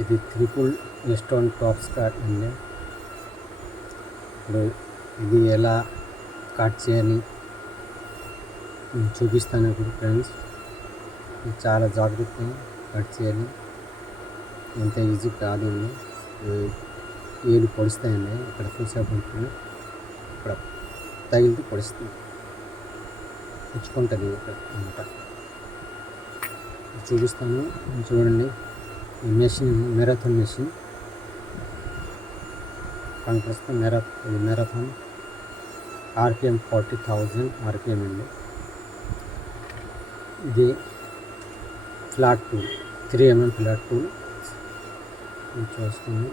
ఇది triple stone top skirt అండి. ఇప్పుడు ఇది ఎలా కట్ చేయాలి చూపిస్తాను ఇప్పుడు ఫ్రెండ్స్. ఇది చాలా జాగ్రత్తగా కట్ చేయాలి, ఎంత ఈజీ కాదండి. ఏలు పొడుస్తాయండి, ఇక్కడ చూసేటప్పుడు ఇక్కడ తగిలితే పొడుస్తుంది, పుచ్చుకుంటుంది ఇక్కడ అంతా. చూపిస్తాను చూడండి. ఈ మెషిన్ మ్యారథాన్ మెషిన్ కనిపిస్తుంది. ఇది మ్యారథాన్ ఆర్పిఎం 40,000 ఆర్పిఎం అండి. ఇది flat tool, 3mm flat tool చూసుకుని.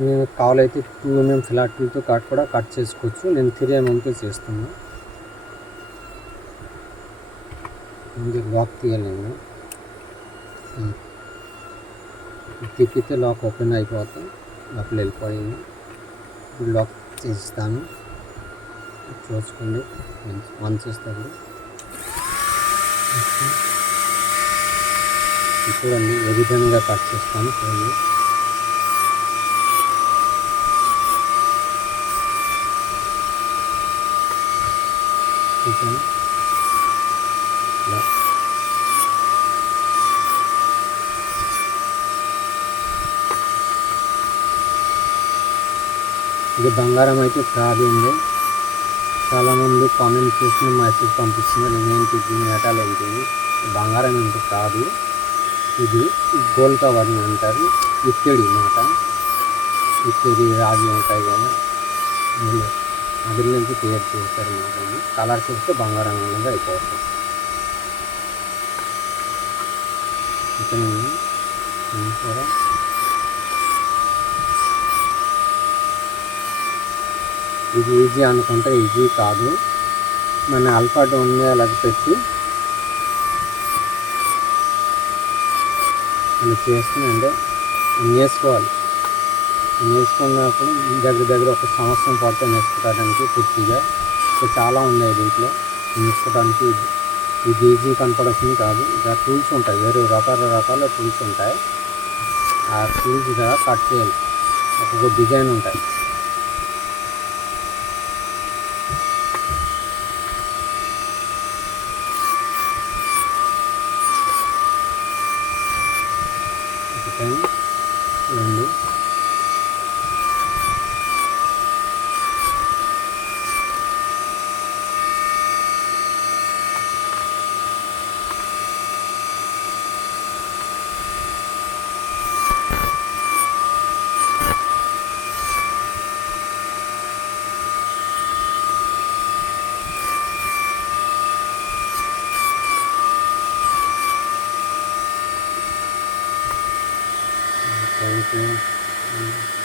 నేను కావాలైతే 2mm ఫ్లాట్ టూల్తో కూడా కట్ చేసుకోవచ్చు. నేను 3mmతో చేస్తున్నాను. ముందు లాక్ తీయాలండి, తిప్పితే లాక్ ఓపెన్ అయిపోతాం, లోపల వెళ్ళిపోయింది. ఇప్పుడు లాక్ చేస్తాను, చూసుకోండి. ఆన్ చేస్తాను చూడండి ఏ విధంగా కట్ చేస్తాను చూడండి. ఇది బంగారం అయితే కాదు అండి. చాలామంది కామెంట్ చేసిన మెసేజ్ పంపిస్తున్నారు, ఏంటి దీని మెటాల్ ఏంటి, బంగారం ఏంటి కాదు, ఇది గోల్డ్ కవర్ అంటారు. ఇత్తడి మాట, ఇత్తడి రాగి ఉంటాయి కదా, అదిరి నుంచి తయారు చేస్తారు మాట. కలర్ చేస్తే బంగారం అనేది అయిపోతుంది. కూడా ఇది ఈజీ అనుకుంటే ఈజీ కాదు. మన ఆల్ఫా డౌన్ని అలాగ పెట్టి మనం చేస్తుందంటే నేర్చుకోవాలి. నేర్చుకున్నప్పుడు దగ్గర ఒక సంవత్సరం పాటు నేర్చుకోవడానికి పూర్తిగా చాలా ఉన్నాయి దీంట్లో నేర్చుకోవడానికి. ఇది ఈజీ కనపడాల్సింది కాదు. ఇంకా టూల్స్ ఉంటాయి, వేరే రకాల టూల్స్ ఉంటాయి. ఆ టూల్స్ ద్వారా కట్ చేయాలి, ఒక్కొక్క డిజైన్ ఉంటాయి. చూడండి Thank you.